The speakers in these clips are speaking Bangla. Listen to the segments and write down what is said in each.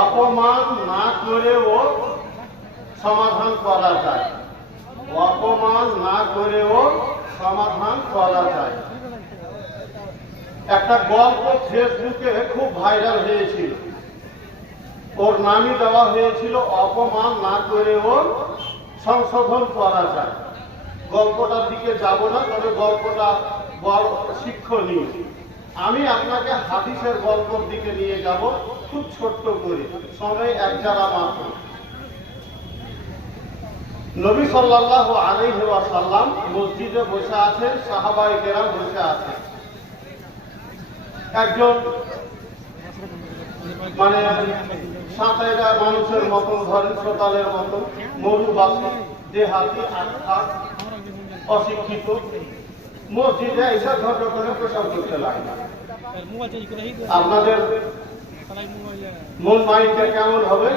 অপমান না করেও সমাধান করা যায়। অপমান না করেও সমাধান করা যায়। একটা গল্প ফেসবুকে খুব ভাইরাল হয়েছিল, ওর নামই দেওয়া হয়েছিল অপমান না করেও সংশোধন করা যায়। গল্পটার দিকে যাব না, তবে গল্পটা বড় শিক্ষণীয়। আমি আপনাকে হাদিসের গল্পের দিকে নিয়ে যাব, খুব ছোট্ট করে, সময় এক জায়গা মাত্র। নবী সাল্লাল্লাহু আলাইহি ওয়াসাল্লাম মসজিদে বসে আছেন, সাহাবায়ে কেরাম বসে আছেন। একজন মানে সাঁতাইরা মানুষের মতন, ধরেন শ্রোতালের মতন, মরুবাসী, দেহাতি, আখ্যা, অশিক্ষিত, মসজিদে এসে ঘট করে প্রসাদ করতে লাগে। আপনাদের মন মাইন্ডটা কেমন হবে?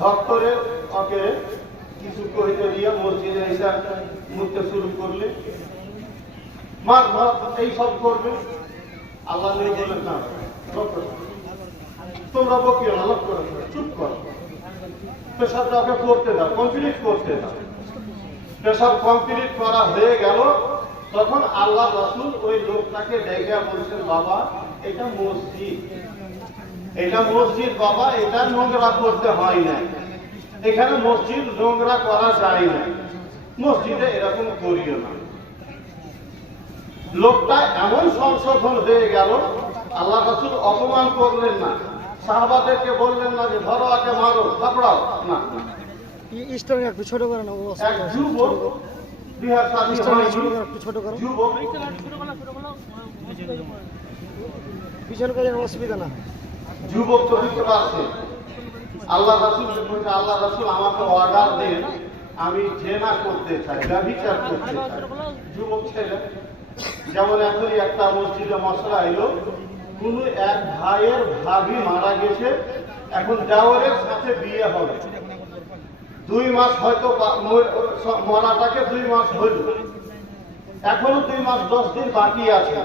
ভক্তরে ওকে কিছু কইতে দিয়ে মসজিদে এসে মুখতে শুরু করলে মার এই সব করবে। আল্লাহ বলেন না, তোমরা বকিও না, লক্ষ্য করো, চুপ করো, পেশাবটা ওকে করতে দাও, কমপ্লিট করতে দাও। পেশাব কমপ্লিট করা হয়ে গেল, তখন আল্লাহ রাসূল ওই লোকটাকে ডেকে বলছেন, বাবা এটা মসজিদ, এটা মসজিদ বাবা, এটা নোংরা করতে হয় না, এখানে মসজিদ নোংরা করা যায় না, মসজিদে এরকম করিও না। লোকটা এমন সংশোধন হয়ে গেল, আল্লাহ রাসূল অপমান করলেন না, সাহাবাদেরকে বললেন না যে ধরো আকে মারো, থাপড়াও না। একটু ছোট করে না, এক যুবক বিহার স্বাধীন ছোট করো, যুবক পিছনে কাজে অসুবিধা না। যুবক চরিত্র আছে। আল্লাহ রাসূল বলছে, আল্লাহ রাসূল আমাকে অর্ডার দেন, আমি জেনা করতে চাই, ব্যভিচার করতে চাই। যুবক ছেলে, যেমন এখনই একটা মসজিদে মশলা এলো, কোন এক ভাইয়ের ভাবি মারা গেছে, এখন দেওরের সাথে বিয়ে হবে, 2 মাস হয়তো মরাটাকে 2 মাস হইল, এখনো 2 মাস 10 দিন বাকি আছে।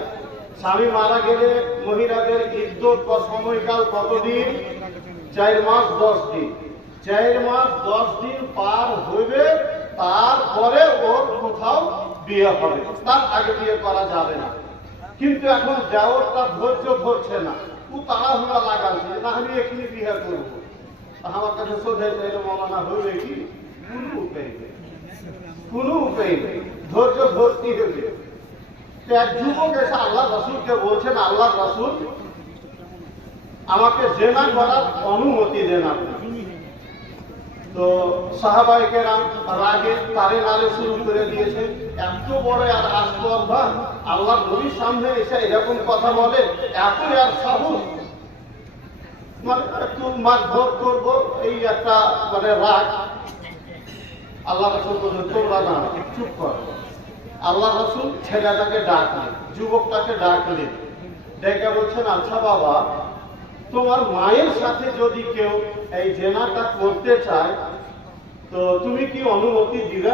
স্বামী মারা গেলে মহিলাদের ইদ্যত বা সময়কাল কতদিন? 4 মাস 10 দিন। 4 মাস 10 দিন পার হইবে, তারপরে ওর কোথাও বিয়ে হবে, তার আগে বিয়ে করা যাবে না। কিন্তু এখন দেওরটা ধৈর্য ধরছে না, ও তাড়াহুড়া লাগাচ্ছে, না আমি এখানে বিয়ে করবো। আমার কাছে সোধে চাইলে মৌলানা হইবে কি? কোনো উপায় নেই, কোনো উপায় নেই, ধৈর্য ধরতে হবে। এক যুবক এসে আল্লাহ রাসূলকে বলছেন, আল্লাহ রাসূল আমাকে জেনা করার অনুমতি দেন আপনি। তো সাহাবায়ে কেরাম রাগে তারে নারে শুরু করে দিয়েছে। এত বড় আর আস্পর্ধা, আল্লাহ নবীর সামনে এসে এরকম কথা বলে, এত আর সাহস, মানে একটু মারধর করবো এই একটা মানে রাগ। আল্লাহ রাসূল বললেন, তোমরা না, চুপ কর। আল্লাহ রাসূল ছেলেটাকে ডাকলেন, যুবকটাকে ডাকলেন, ডেকে বলছেন, আচ্ছা বাবা, তোমার মায়ের সাথে যদি কেউ এই জেনাটা করতে চায়, তো তুমি কি অনুমতি দিবে?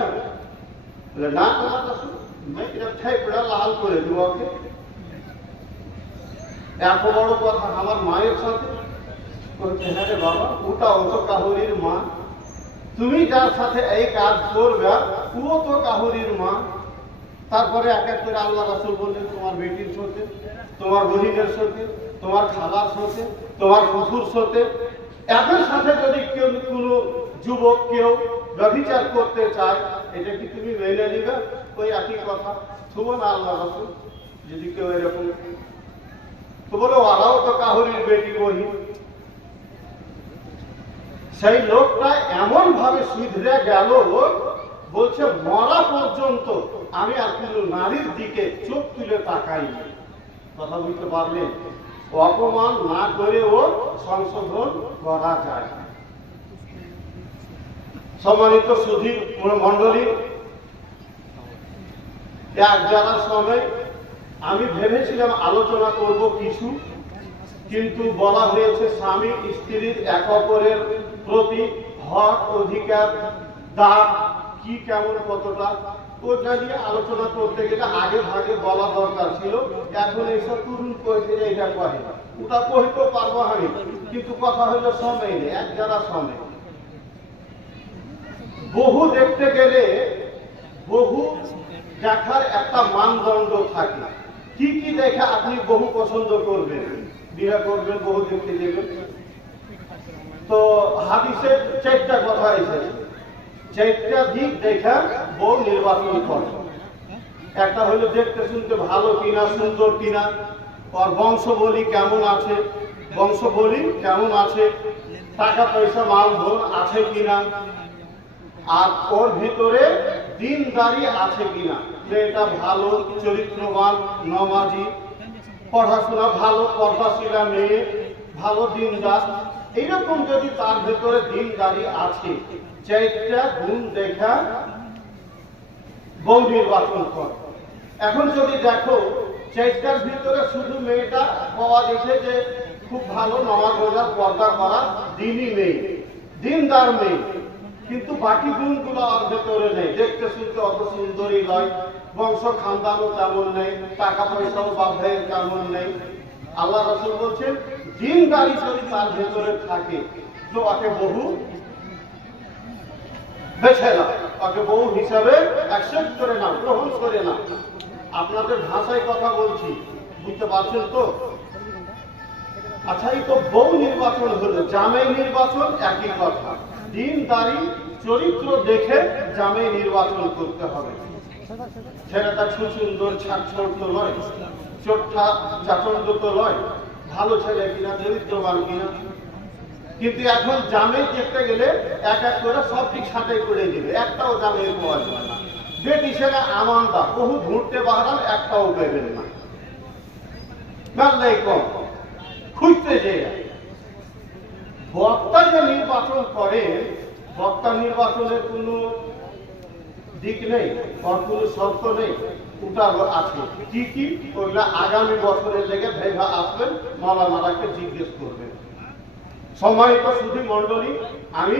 না, আল্লাহ রাসূল এটা ঠাইপড়া লাল করে দিব ওকে। এত বড় কথা, আমার মায়ের সাথে? হ্যাঁ রে বাবা, ওটা অত কাহুরির মা, তুমি যার সাথে এই কাজ করবে ও তো কাহুরির মা। তারপরে এক এক করে আল্লাহ রাসূল বললেন, তোমার বেটির সাথে, তোমার বহিনের সাথে, তোমার খালার সাথে, তোমার শ্বশুর সাথে, এদের সাথে যদি কেউ কোনো যুবক কেউ ব্যভিচার করতে চায়, এটা কি তুমি মেনে নিবে? ওই একই কথা, শুনো না আল্লাহ রাসূল, যদি কেউ এরকম তো বলো, ওরাও তো কাহুরির বেটি বহিন। সেই লোকটা এমন ভাবে শুধরে গেল, বলছে মরা পর্যন্ত আমি আর কোনো নারীর দিকে চোখ তুলে তাকাই। কথা বুঝতে পারলেন? অপমান না করেও সংশোধন করা যায়। সম্মানিত সুধী মণ্ডলী, এক জানার সময় আমি ভেবেছিলাম আলোচনা করব কিছু, কিন্তু বলা হয়েছে স্বামী স্ত্রীর এক অপরের প্রতি হক অধিকার দাগ কি কেমন কতটা ওটা নিয়ে আলোচনা করতে গেলে আগে ভাগে বলা দরকার ছিল। এখন এইসব তরুণ কয়েছে যে এটা করে, ওটা কইতেও পারবো আমি, কিন্তু কথা হলো সময় নেই, এক যারা সময়। বহু দেখতে গেলে বহু দেখার একটা মানদণ্ড থাকে। কি কি দেখে আপনি বহু পছন্দ করবেন, বিয়ে করবেন, বহু দেখতে যাবেন? তো হাদিসের 4টা কথা এসেছে, 4টা দিক দেখা বউ নির্বাচন করে। একটা হলো দেখতে শুনতে ভালো কিনা, সুন্দর কিনা, ওর বংশবলী কেমন আছে, বংশবলী কেমন আছে, টাকা পয়সা মাল ধন আছে কিনা, আর ওর ভিতরে দিনদারি আছে কিনা, যে এটা ভালো চরিত্রবান, নমাজি, পড়াশোনা ভালো, পর্দাশীলা মেয়ে, ভালো দিনদার, এইরকম যদি তার ভিতরে দিনদারি আছে, 4টা গুণ দেখা বউ নির্বাচন করে। এখন যদি দেখো 4টার ভিতরে শুধু মেয়েটা পাওয়া গেছে যে খুব ভালো নামাজ রোজা পর্দা করা দিনই মেয়ে, দিনদার মেয়ে, কিন্তু বাকি গুণগুলো আর ভেতরে নেই। দেখতে শুনতে অত সুন্দরী নয়, বংশ খানদানও তেমন নেই, টাকা পয়সাও বাপ ভাইয়ের তেমন নেই। আল্লাহ রাসূল বলছেন দিনদারি যদি তার ভেতরে থাকে তো ওকে বহু বেছে না, ওকে বহু হিসাবে অ্যাকসেপ্ট করে না, গ্রহণ করে না। আপনাদের ভাষায় কথা বলছি, বুঝতে পারছেন তো? আচ্ছা, এই তো বউ নির্বাচন হলো, জামাই নির্বাচন একই কথা। দিনদারি চরিত্র দেখে জামাই নির্বাচন করতে হবে। ছেলেটা সুন্দর ছাড়ছড় তো নয়, চোট্টা চাচন্ড তো নয়, ভালো ছেলে কিনা, দরিদ্রবান কিনা। কিন্তু এখন জামাই দেখতে গেলে এক এক করে সব দিক ছাঁটাই করে দিবে, একটাও জামাই পাওয়া যাবে না। বেটি ছেলে আমানদা বহু ঘুরতে বাহারাল, একটাও পেবেন না, মেলাই কম, খুঁজতে যে। বক্তা যে নির্বাচন করে, বক্তা নির্বাচনের কোনো দিক নেই, ওর কোনো শর্ত নেই, ওটা আছে। কি কি ওইগুলা আগামী বছরের লেগে ভেবা আসবেন, মালামালাকে জিজ্ঞেস করবেন। সম্মানিত সুধী মন্ডলী, আমি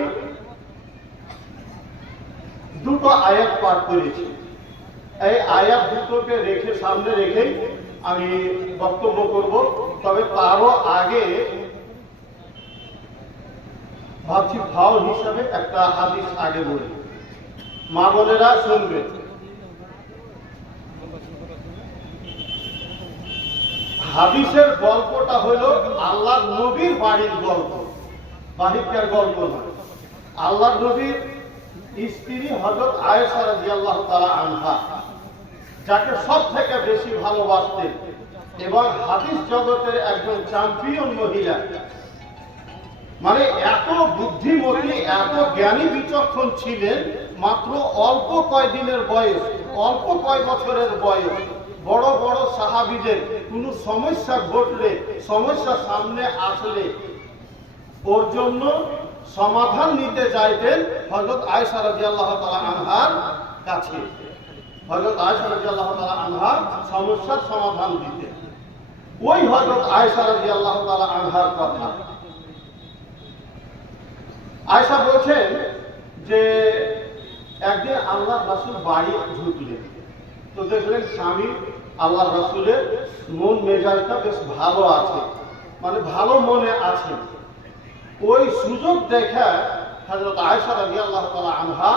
2টো আয়াত পাঠ করেছি। এই আয়াত দুটোকে রেখে সামনে রেখেই আমি বক্তব্য করব। তবে তারও আগে ভাবছি ভাও হিসাবে একটা হাদিস আগে বলি, মা বোনেরা শুনবেন। হাদিসের গল্পটা হলো আল্লাহর নবীর বাড়ির গল্প, বাহিরকার গল্প নয়। আল্লাহর নবীর স্ত্রী হযরত আয়েশা রাদিয়াল্লাহু তাআলা আনহা, যাকে সব থেকে বেশি ভালোবাসতেন এবং হাদিস জগতের একজন চ্যাম্পিয়ন মহিলা, মানে এত বুদ্ধিমতী, এত জ্ঞানী বিচক্ষণ ছিলেন। মাত্র অল্প কয়দিনের বয়স, অল্প কয় বছরের বয়স, বড় বড় সাহাবীদের কোনো সমস্যা ঘটলে, সমস্যা সামনে আসলে ওর জন্য সমাধান নিতে চাইতেন হযরত আয়েশা রাদিয়াল্লাহু তাআলা আনহার কাছে। হযরত আয়েশা রাদিয়াল্লাহু তাআলা আনহা সমস্যার সমাধান দিতেন। ওই হযরত আয়েশা রাদিয়াল্লাহু তাআলা আনহার কথা আয়েশা বলছেন যে একদিন আল্লাহ রাসূল বাড়ি ঢুকলেন, তো দেখলেন স্বামী আল্লাহ রাসূলের মন মেজাজটা বেশ ভালো আছে, মানে ভালো মনে আছে। ওই সুযোগ দেখা হযরত আয়েশা রাদিয়াল্লাহু তাআলা আনহা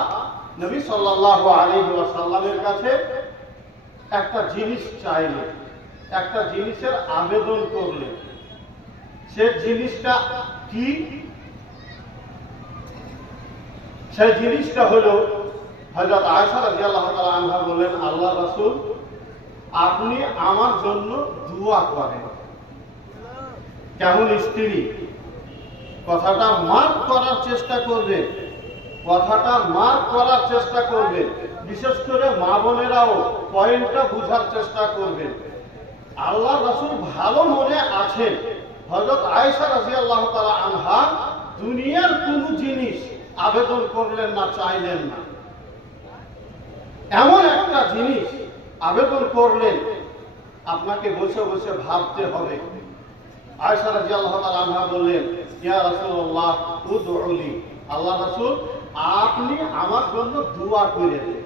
নবী সাল্লাল্লাহু আলাইহি ওয়াসাল্লামের কাছে একটা জিনিস চাইলেন, একটা জিনিসের আবেদন করলেন। সে জিনিসটা কি? সেই জিনিসটা হলো হযরত আয়েশা রাদিয়াল্লাহু তাআলা আনহা বললেন, আল্লাহ রাসূল আপনি আমার জন্য দোয়া করেন। কেমন স্ত্রী, কথাটা মার্ক করার চেষ্টা করবে, কথাটা মার্ক করার চেষ্টা করবে। বিশেষ করে মা বোনেরাও পয়েন্টটা বুঝার চেষ্টা করবেন। আল্লাহ রাসূল ভালো মনে আছেন। হযরত আয়েশা রাদিয়াল্লাহু তাআলা আনহা দুনিয়ার কোনো জিনিস আবেদন করলেন না, চাইলেন না, এমন একটা জিনিস আবেদন করলেন আপনাকে বসে বসে ভাবতে হবে। আয়েশা রাদিয়াল্লাহু তাআলা আনহা বললেন, ইয়া রাসূলুল্লাহ উদউলি, আল্লাহ রাসূল আপনি আমার জন্য দোয়া করে দেন।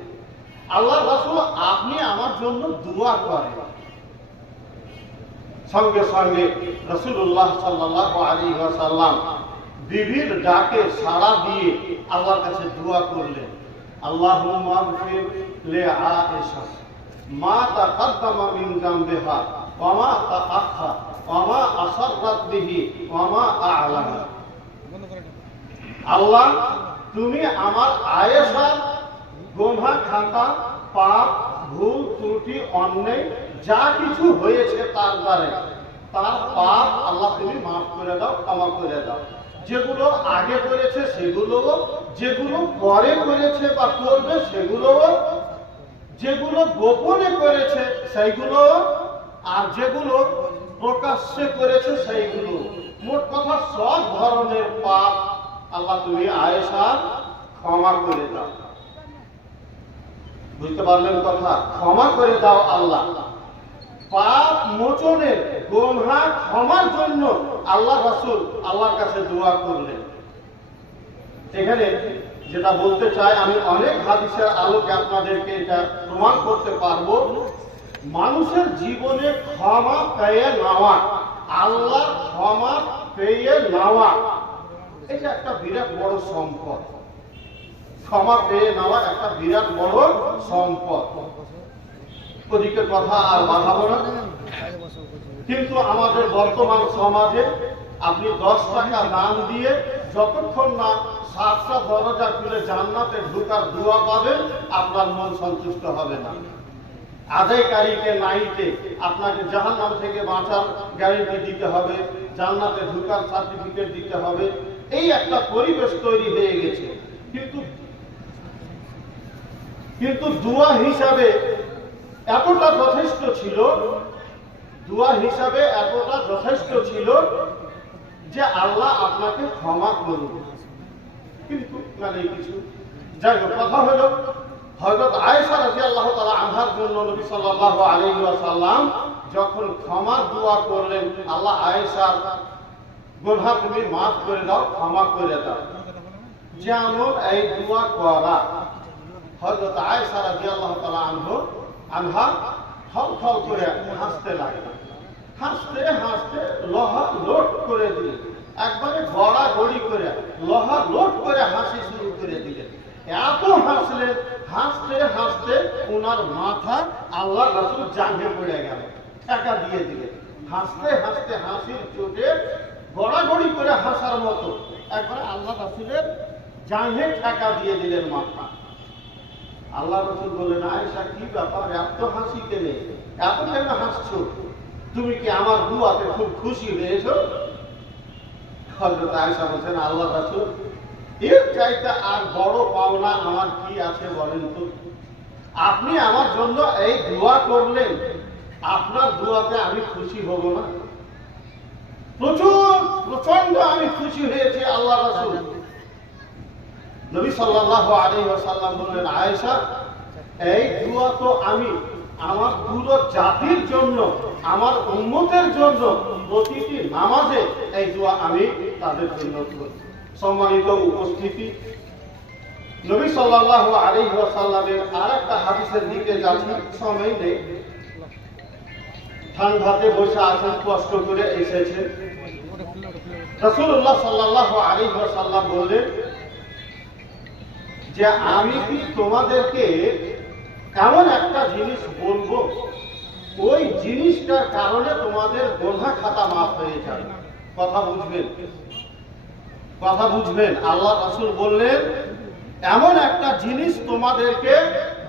আল্লাহ রাসূল আপনি আমার জন্য দোয়া করেন। সঙ্গে সঙ্গে রাসূলুল্লাহ সাল্লাল্লাহু আলাইহি ওয়াসাল্লাম বিবির ডাকে সাড়া দিয়ে আল্লাহর কাছে দোয়া করলেন, আল্লাহুম্মা আগফির লিআয়েশা মা তাকাদ্দামা মিন যামবিহা ওয়া মা তাআখার ওয়া মা আসাররাত বিহি ওয়া মা আ'লানা। আল্লাহ তুমি আমার আয়েশার গুনাহ খাতা, পাপ, ভুল ত্রুটি, অন্যায় যা কিছু হয়েছে তার দ্বারা, তার পাপ আল্লাহ তুমি মাফ করে দাও, ক্ষমা করে দাও। যেগুলো আগে করেছে সেগুলো, যেগুলো পরে করেছে বা করবে সেগুলো, যেগুলো গোপনে করেছে সেইগুলো, আর যেগুলো প্রকাশ্যে করেছে সেইগুলো, মোট কথা সব ধরনের পাপ আল্লাহ তুমি আয়েশা ক্ষমা করে দাও। বুঝতে পারলেন কথা? ক্ষমা করে দাও আল্লাহ। পাপ মোচনের, গুনাহ ক্ষমার জন্য আল্লাহ রাসূল আল্লাহর কাছে দোয়া করলেন। এখানে যেটা বলতে চাই, আমি অনেক হাদিসের আলোকে আপনাদেরকে এটা প্রমাণ করতে পারবো, মানুষের জীবনে ক্ষমা পেয়ে নেওয়া, আল্লাহ ক্ষমা পেয়ে নেওয়া, এটা একটা বিরাট বড় সম্পদ। ক্ষমা পেয়ে নেওয়া একটা বিরাট বড় সম্পদ। ওদিকে কথা আর বাড়াবো না। কিন্তু আমাদের বর্তমান সমাজে আপনি 10 টাকা দান দিয়ে যতক্ষণ না 7টা দরজা খুলে জান্নাতে ঢোকার দোয়া পাবেন, আপনার মন সন্তুষ্ট হবে না। আদায়কারীকে নাইতে আপনাকে জাহান্নাম থেকে বাঁচার গ্যারান্টি দিতে হবে, জান্নাতে ঢোকার সার্টিফিকেট দিতে হবে, এই একটা পরিবেশ তৈরি হয়ে গেছে। কিন্তু দোয়া হিসাবে এতটা যথেষ্ট ছিল, দোয়া হিসাবে এতটা যথেষ্ট ছিল যে আল্লাহ আপনাকে ক্ষমা করুন। কিন্তু মানে কিছু যাই হোক, কথা হলো হযরত আয়েশা রাদিয়াল্লাহু তাআলা আনহার জন্য নবী সাল্লাল্লাহু আলাইহি ওয়াসাল্লাম যখন ক্ষমার দোয়া করলেন, আল্লাহ আয়েশার গুনাহ তুমি মাফ করে দাও, ক্ষমা করে দাও, যেমন এই দোয়া করা হযরত আয়েশা রাদিয়াল্লাহু তাআলা আনহা থল করে হাসতে লাগলেন। হাসতে হাসতে লোহা লোট করে দিলেন, একবারে গড়াগড়ি করে লোহা লোট করে হাসি শুরু করে দিলেন। এত হাসলেন, হাসতে হাসতে ওনার মাথা আল্লাহ রাসূল জাঙ্গে পড়ে গেল, টাকা দিয়ে দিলেন। হাসতে হাসতে হাসির চোটে গড়াগড়ি করে হাসার মতো একবারে আল্লাহ রাসূলের জাঙ্গে টাকা দিয়ে দিলেন মাথা। আল্লাহ রাসূল বললেন, আয়েশা কি ব্যাপার, এত হাসি কেনে, এত কেন হাসছো? তুমি কি আমার দুয়াতে খুব খুশি হয়েছো? হযরত আয়েশা বলেন, আল্লাহ রাসূল এর চাইতে আর বড় পাওনা আমার কি আছে বলেন তো? আপনি আমার জন্য এই দোয়া করলেন, আপনার দোয়াতে আমি খুশি হব না? প্রচন্ড আমি খুশি হয়েছি আল্লাহ রাসূল। নবী সাল্লাল্লাহু আলাইহি ওয়াসাল্লাম বললেন, আয়েশা এই দোয়া তো আমি আমার পুরো জাতির জন্য, আমার উম্মতের জন্য প্রতিটি নামাজে এই দোয়া আমি তাদের জন্য করি। সম্মানিত উপস্থিতি, নবী সাল্লাল্লাহু আলাইহি ওয়াসাল্লামের আরেকটা হাদিসের দিকে যাচ্ছি, সময় নেই, ঠান্ডাতে বসে আছেন, কষ্ট করে এসেছেন। রাসূলুল্লাহ সাল্লাল্লাহু আলাইহি ওয়াসাল্লাম বললেন যে আমি কি তোমাদেরকে এমন একটা জিনিস বলবো, ওই জিনিসটার কারণে তোমাদের গুনাহ খাতা মাফ হয়ে যাবে? কথা বুঝবেন, কথা বুঝবেন। আল্লাহ রাসূল বললেন এমন একটা জিনিস তোমাদেরকে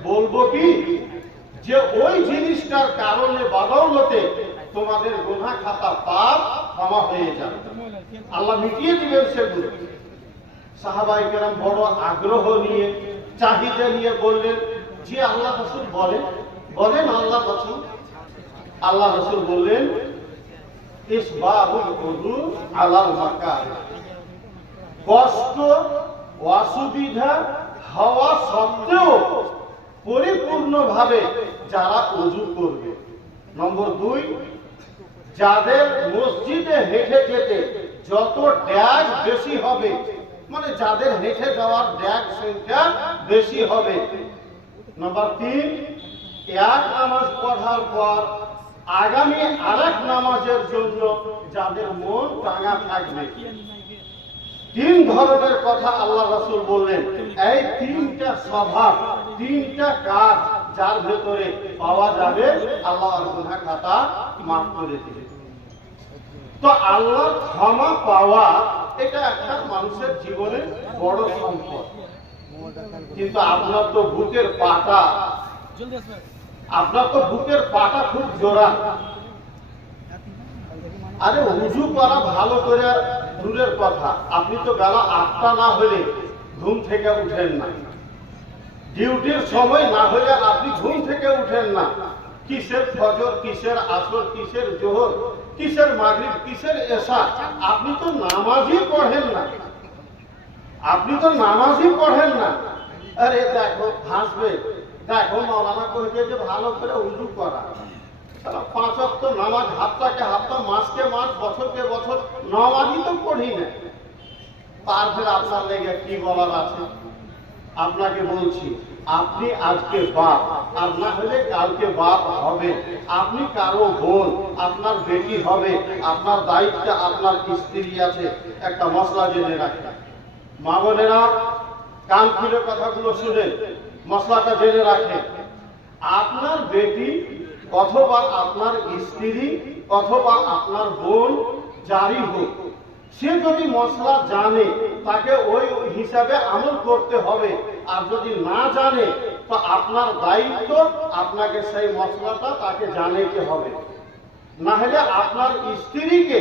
বলবো কি, যে ওই জিনিসটার কারণে বদৌলতে তোমাদের গুনাহ খাতা পাপ ক্ষমা হয়ে যাবে, আল্লাহ মিটিয়ে দিবেন সেগুলো। সাহাবায়ে কেরাম বড় আগ্রহ নিয়ে, চাহিদা নিয়ে বললেন, যে আল্লাহ রাসূল বলেন আল্লাহ রাসূল। আল্লাহ রাসূল বললেন, ইসবাহুল উযু আলাল মাকারিহ, কষ্ট অসুবিধা হওয়া সত্ত্বেও পরিপূর্ণভাবে যারা ওযু করবে। নম্বর 2, যাদের মসজিদে হেঁটে যেতে যত ড্যাগ বেশি হবে, মানে যাদের হেঁটে যাওয়ার ড্যাগ সংখ্যা বেশি হবে। নাম্বার 3, এক নামাজ পড়ার পর আগামী আরেক নামাজের জন্য যাদের মন টাঙা থাকবে। 3 ধরনের কথা আল্লাহ রাসূল বললেন। এই 3টা স্বভাব, 3টা কাজ যার ভেতরে পাওয়া যাবে, আল্লাহর গুনাহ খাতা মাফ করে দিবে। তো আল্লাহর ক্ষমা পাওয়া এটা একটা মানুষের জীবনে বড় সম্পদ। কিন্তু আপনার তো বুকের পাটা খুব জোড়া। আরে উজু করা ভালো করে দূরের কথা, আপনি তো বেলা 8টা না হলে ঘুম থেকে উঠেন না। ডিউটির সময় না হলে আপনি ঘুম থেকে উঠেন না। কিসের ফজর, কিসের আসর, কিসের জোহর, কিসের মাগরিব, কিসের এশা, আপনি তো নামাজই পড়েন না। আরে দেখো হাসবে, দেখো মাওলানা কইছে যে ভালো করে উজু করা। 5 ওয়াক্ত নামাজ হাফটাকে হাফটা, মাসকে মাস, বছরকে বছর নামাজই তো পড়ি না। তারপরে আপনার লেগে কি বলার আছে? আপনাকে বলছি, আপনি আজকে বাপ, আর না হলে কালকে বাপ হবে। আপনি কারো বোন, আপনার বেটি হবে। আপনার দায়িত্ব, আপনার স্ত্রী আছে। একটা মশলা জেনে রাখেন মা বোনেরা, কান খুলে কথাগুলো শুনেন, মশলাটা জেনে রাখেন। আপনার বেটি অথবা আপনার স্ত্রী অথবা আপনার বোন যারই হোক, সে যদি মশলা জানে তাকে ওই হিসাবে আমল করতে হবে। আর যদি না জানে তো আপনার দায়িত্ব, আপনাকে সেই মশলাটা তাকে জানাতে হবে। না হলে আপনার স্ত্রীকে,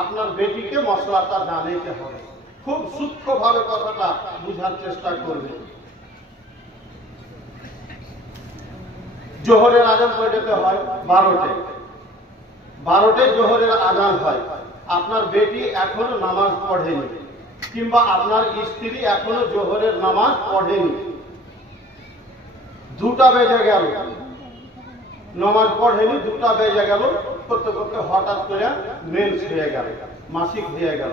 আপনার বেটিকে মশলাটা জানাতে হবে। খুব সূক্ষ্মভাবে কথাটা বুঝার চেষ্টা করবে। জোহরের আজান পড়তে হয় 12টায় জোহরের আজান হয়। আপনার বেটি এখনো নামাজ পড়েনি, কিংবা আপনার স্ত্রী এখনো জোহরের নামাজ পড়েনি। 2টা বেজে গেল, নামাজ পড়েনি, 2টা বেজে গেল। করতে করতে হঠাৎ করে মেন্স হয়ে গেল, মাসিক হয়ে গেল।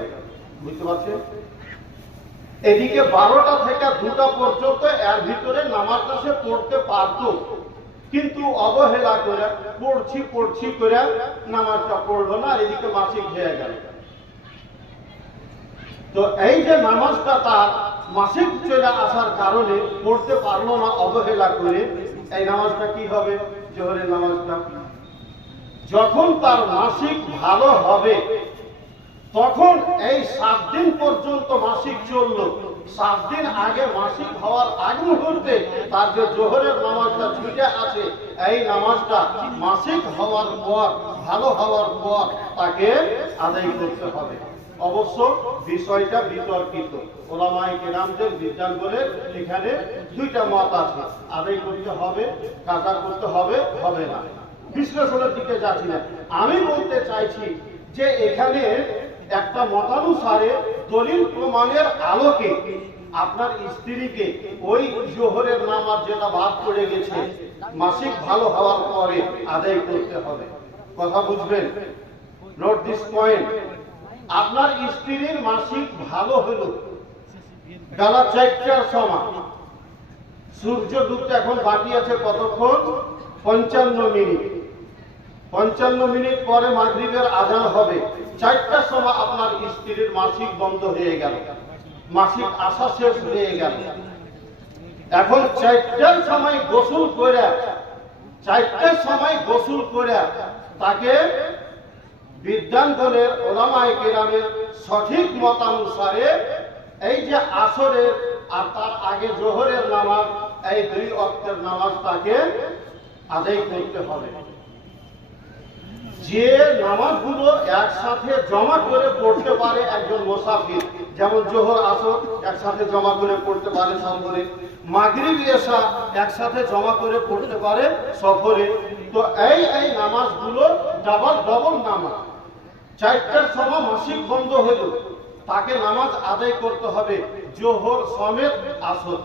বুঝতে পারছেন? এদিকে 12টা থেকে 2টা পর্যন্ত এর ভিতরে নামাজটা সে পড়তে পারত, কিন্তু অবহেলা করে পড়ছি করে নামাজটা পড়লো না, এদিকে মাসিক হয়ে গেল। তো এই যে নামাজটা তার মাসিক চলে আসার কারণে পড়তে পারলো না অবহেলা করে, এই নামাজটা কি হবে? জোহরের নামাজটা যখন তার মাসিক ভালো হবে, তখন এই 7 দিন পর্যন্ত মাসিক চললো। 7 দিন আগে মাসিক হওয়ার আগ মুহূর্তে তার যে জোহরের নামাজটা ছুটে আছে, এই নামাজটা মাসিক হওয়ার পর, ভালো হওয়ার পর তাকে আদায় করতে হবে। অবশ্য বিষয়টা বিতর্কিত। ওলামায়ে কেরামদের বিদ্যাঙ্গনের এখানে 2টা মত আছে, আদায় করতে হবে, কাজা করতে হবে, হবে না। বিশ্লেষণের দিকে যাচ্ছি না। আমি বলতে চাইছি যে এখানে একটা মতানুসারে দলিল প্রমাণের আলোকে আপনার স্ত্রীকে ওই জোহরের নামাজ যেটা বাদ পড়ে গেছে, মাসিক ভালো হওয়ার পরে আদায় করতে হবে। কথা বুঝবেন? Note this point. আপনার স্ত্রীর মাসিক ভালো হলো বেলা 4টার সময়, সূর্য ডুবতে এখন বাকি আছে কতক্ষণ? 55 মিনিট। 55 মিনিট পরে মাগরিবের আজান হবে। 4টার সময় আপনার স্ত্রীর মাসিক বন্ধ হয়ে গেল, মাসিক আসা শেষ হয়ে গেল। এখন 4টার সময় গোসল করে, 4টার সময় গোসল করে তাকে বিদ্যাঙ্গনের ওলামায়ে কেরামের সঠিক মতানুসারে এই যে আসরের আর তার আগে জোহরের নামাজ, এই 2 ওয়াক্তের নামাজ তাকে আদায় করতে হবে। যে নামাজগুলো একসাথে জমা করে পড়তে পারে একজন মুসাফির, যেমন জোহর আসর একসাথে জমা করে পড়তে পারে সফরে, মাগরিব এশা একসাথে জমা করে পড়তে পারে সফরে। তো এই নামাজগুলো ডবল নামাজ। 4টার সময় মাসিক বন্ধ হলো, তাকে নামাজ আদায় করতে হবে জোহর সমেত আসর।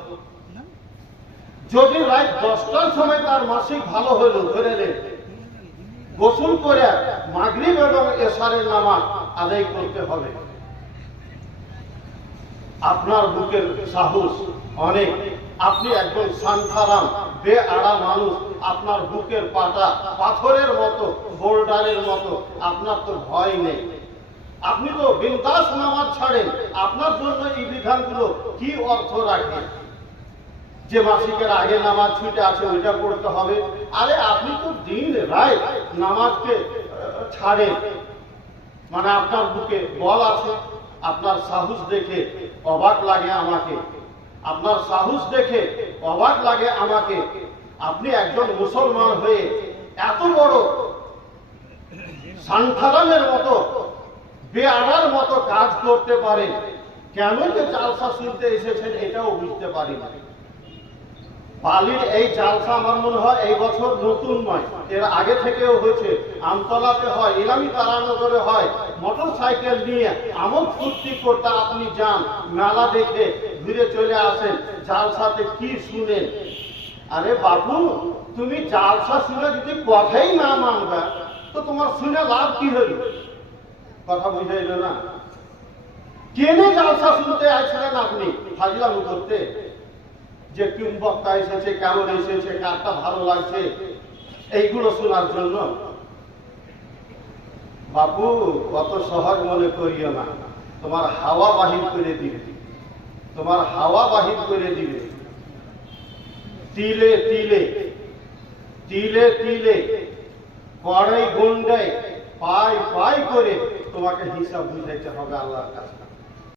যদি রাত 10টার সময় তার মাসিক ভালো হলো, ধরে নেন, গোসল করে মাগরিব এবং এশারের নামাজ আদায় করতে হবে। আপনার বুকের সাহস অনেক, আপনি একজন সান্তারাম বেআড়া মানুষ, আপনার বুকের পাটা পাথরের মতো, বোল্ডারের মতো, আপনার তো ভয় নেই। আপনি তো বিন্দাস নামাজ ছাড়েন। আপনার জন্য এই বিধানগুলো কি অর্থ রাখে? যে মাসিকের আগে নামাজ ছুটে আছে ওইটা পড়তে হবে। আরে আপনি তো দিন রাত নামাজকে ছাড়েন, মানে আপনার বুকে বল আছে। আপনার সাহস দেখে অবাক লাগে আমাকে, আপনার সাহস দেখে অবাক লাগে আমাকে। আপনি একজন মুসলমান হয়ে এত বড় সান্থারামের মতো, বেআড়ার মতো কাজ করতে পারেন। কেন যে জালসা শুনতে এসেছেন এটাও বুঝতে পারি না। বালির এই জালসা আমার মনে হয় এই বছর নতুন নয়, এর আগে থেকেও হয়েছে। আমতলাতে হয়, ইলামি তারানগরে হয়। মোটর সাইকেল নিয়ে আমোদ ফুর্তি করতে আপনি যান, মেলা দেখে ঘুরে চলে আসেন। জালসাতে কি শুনেন? আরে বাবু, তুমি জালসা শুনে যদি কথাই না মানবে তো তোমার শুনে লাভ কি হলো? কথা বুঝাইল না? কেনে জালসা শুনতে আসছিলেন আপনি? ফাজলামি করতে? যে কোন বক্তা এসেছে, কেমন এসেছে, কারটা ভালো লাগছে, এইগুলো শোনার জন্য? বাবু, কত সহজ মনে করিও না। তোমার হাওয়া বাহির করে দিবে, তোমার হাওয়া বাহির করে দিবে। তিলে তিলে, তিলে তিলে, কড়াই গন্ডায়, পাই পাই করে তোমাকে হিসাব বুঝাইতে হবে আল্লাহর কাছে।